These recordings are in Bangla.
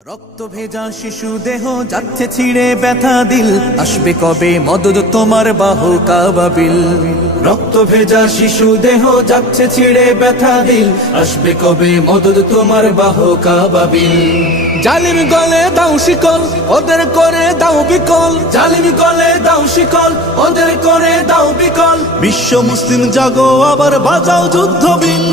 রক্ত ভেজা শিশু দেহ যাচ্ছে ছিঁড়ে ব্যথা দিল, আসবে কবে মদদ তোমার বাহু কাবাবিল। রক্ত ভেজা শিশু দেহ যাচ্ছে ছিঁড়ে ব্যথা দিল, আসবে কবে মদদ তোমার বাহু কাবাবিল। জালিম গলে দাও শিকল, ওদের করে দাও বিকল। জালিম গলে দাও শিকল, ওদের করে দাও বিকল। বিশ্ব মুসলিম জাগো আবার বাজাও যুদ্ধ বিন।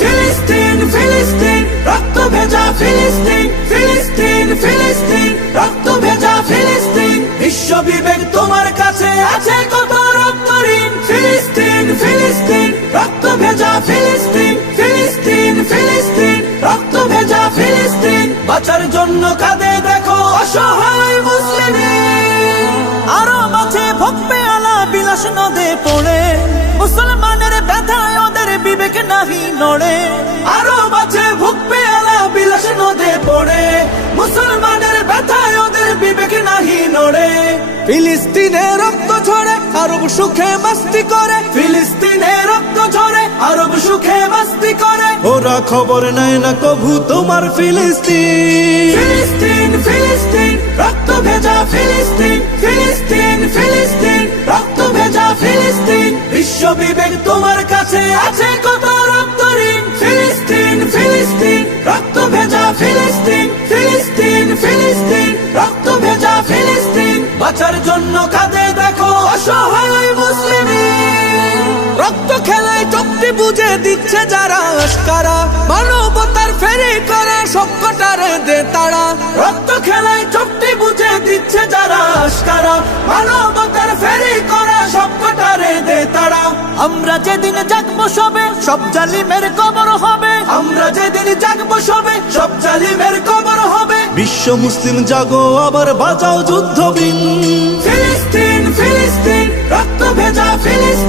ফিলিস্তিন ফিলিস্তিন রক্ত ভেজা ফিলিস্তিন, ফিলিস্তিন ফিলিস্তিন রক্ত ভেজা ফিলিস্তিন। বিশ্ব বিবেক তোমার কাছে আছে কত রক্ত ঋণ। ফিলিস্তিন ফিলিস্তিন রক্ত ভেজা ফিলিস্তিন, ফিলিস্তিন ফিলিস্তিন রক্ত ভেজা ফিলিস্তিন। বাঁচার জন্য কাঁদে দেখো অসহায় মুসলিম। আরো মাঝে ভক্তি আলা বিলাস নদে পড়ে, মুসলমানের ব্যথায় ওদের বিবেক নাহি নড়ে। আরো মাঝে ভক্তি আলা বিলাস নদে পড়ে, মুসলমানের ব্যথায় ওদের বিবেক নাহি নড়ে। ফিলিস্তিনে রক্ত ঝরে আরব সুখে মস্তি করে, ফিলিস্তিনে রক্ত ঝরে আরব সুখে মস্তি করে। ওরা খবর নেয় না কভু তোমার ফিলিস্তিন। ফিলিস্তিন ফিলিস্তিন রক্ত ভেজা ফিলিস্তিন, ফিলিস্তিন ফিলিস্তিন রক্ত ভেজা ফিলিস্তিন। বিশ্ব বিবেক তোমার কাছে আছে কত রক্ত ঋণ। ফিলিস্তিন ফিলিস্তিন রক্ত ভেজা ফিলিস্তিন, ফিলিস্তিন ফিলিস্তিন রক্ত ভেজা ফিলিস্তিন। বাঁচার জন্য কাঁদে দেখো অসহায় মুসলিম। রক্ত খেলায় চোখটি বুঝে দিচ্ছে যারা আশকারা, মানবতার ফেরি করে সবকটারে দে তারা। রক্ত খেলায় চোখটি বুঝে দিচ্ছে যারা আশকারা, মানবতার ফেরি করে সবকটারে দে তারা। আমরা যেদিন জাগবো সবে সব জালিমের কবর হবে, আমরা যেদিন জাগবো সবে সব জালিমের কবর হবে। বিশ্ব মুসলিম জাগো আবার বাজাও যুদ্ধ বিন। ফিলিস্তিন ফিলিস্তিন রক্ত ভেজা ফিলিস্তিন,